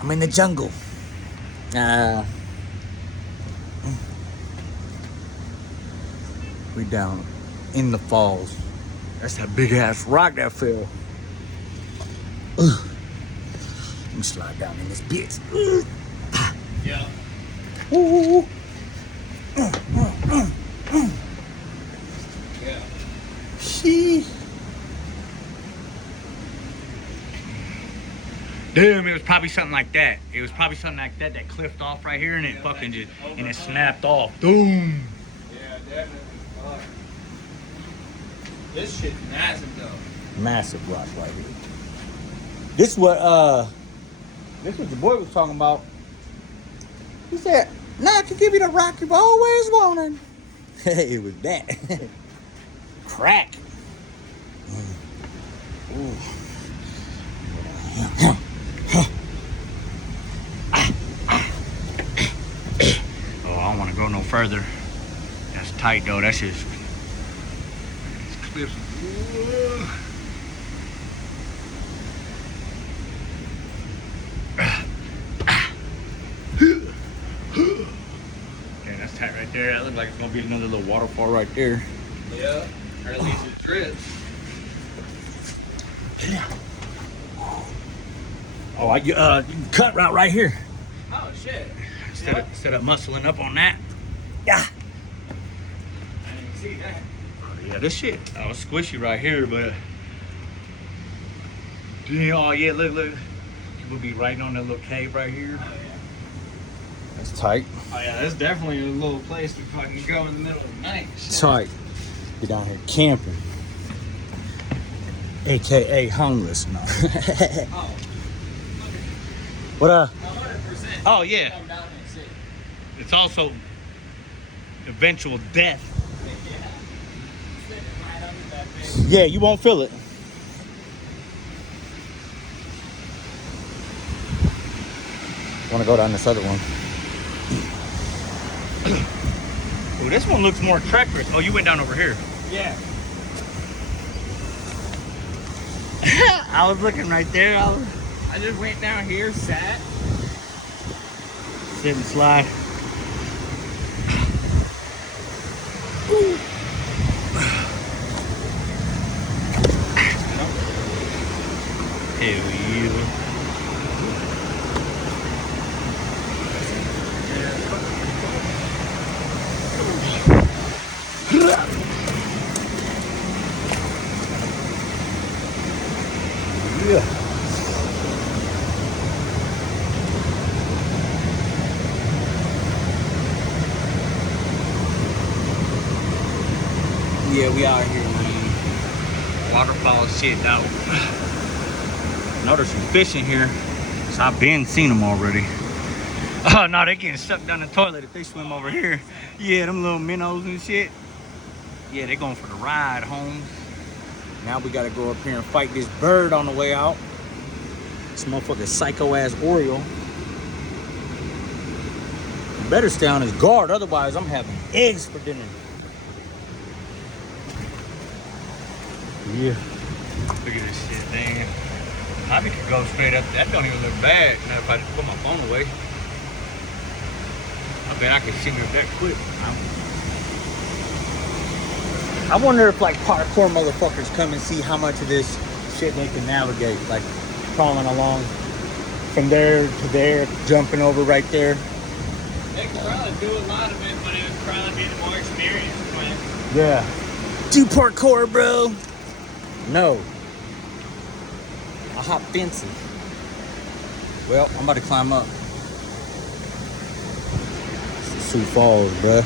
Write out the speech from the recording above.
I'm in the jungle. We down in the falls. That's that big ass rock that fell. Let me slide down in this bitch. Yeah. Ooh. Yeah. She. Damn, it was probably something like that. It was probably something like that that cliffed off right here and it fucking just and it snapped off. Boom. Yeah, definitely. Fuck. This shit's massive though. Massive rock right here. This what the boy was talking about. He said, "Now I can give you the rock you've always wanted." It was that. Crack. Ooh. Oh, I don't want to go no further. That's tight though. That's just cliffs. Okay, that's tight right there. That looks like it's gonna be another little waterfall right there. Yeah. Or at least it drips. Oh, you can cut right here. Oh shit. Instead of muscling up on that. Yeah. I didn't see that. Oh, yeah, this shit. Oh, it's squishy right here, but yeah, oh yeah, look. We'll be right on that little cave right here. Oh yeah. That's tight. Oh yeah, that's definitely a little place to fucking go in the middle of the night. Shit. Tight. Be down here camping. AKA homeless. No. Oh. What 100%. Oh yeah. Come down and see. It's also eventual death. Yeah. Sitting right under that bitch. Yeah, you won't feel it. Want to go down this other one? Oh, this one looks more treacherous. Oh, you went down over here. Yeah. I was looking right there. I just went down here, sat. Sit and slide. Hell yeah. Yeah. Yeah, we out here, man. Waterfall shit out. I know there's some fish in here. So I've been seen them already. Oh no, they getting sucked down the toilet if they swim over here. Yeah, them little minnows and shit. Yeah, they going for the ride home. Now we gotta go up here and fight this bird on the way out. This motherfucking psycho ass Oriole. You better stay on his guard, otherwise I'm having eggs for dinner. Yeah. Look at this shit, man. I could go straight up. That don't even look bad. Now if I just put my phone away. I bet I could see me that quick. I wonder if like parkour motherfuckers come and see how much of this shit they can navigate. Like crawling along from there to there, jumping over right there. They could probably do a lot of it, but it would probably be the more experienced one. Yeah. Do parkour, bro. No. I hop fences. Well, I'm about to climb up. Sioux Falls, bruh.